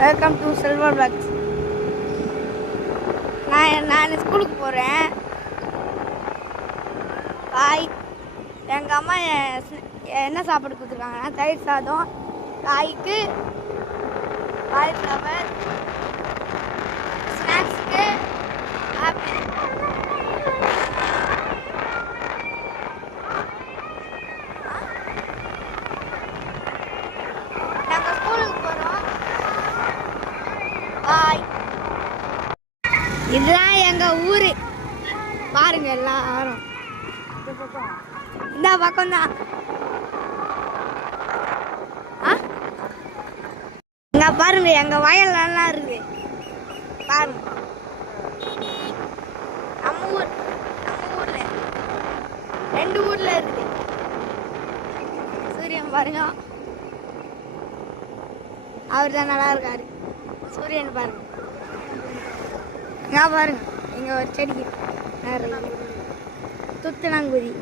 Welcome to silver box. நான் ஸ்கூலுக்கு போகிறேன். காய் எங்கள் அம்மா என்ன சாப்பாடு கொடுத்துருக்காங்கன்னா தயிர் சாதம், காய்க்கு காலிஃப்ளவர், ஸ்நாக்ஸுக்கு ஆப்பிள். நாங்கள் ஸ்கூலுக்கு போகிறோம். பாய். இதுதான் எங்கள் ஊர். பாருங்க எல்லாரும் இந்த பக்கம் தான். இங்க பாருங்க எங்க வயல்லாம் இருக்கு. பாருங்க நம்ம ஊர்ல 2 ஊர்ல இருக்கு. சூரியன் பாருங்க, அவர் தான் நல்லா இருக்காரு. சூரியன் பாருங்க. இங்க பாருங்க, இங்க ஒரு செடி துத்துனாங்குதி.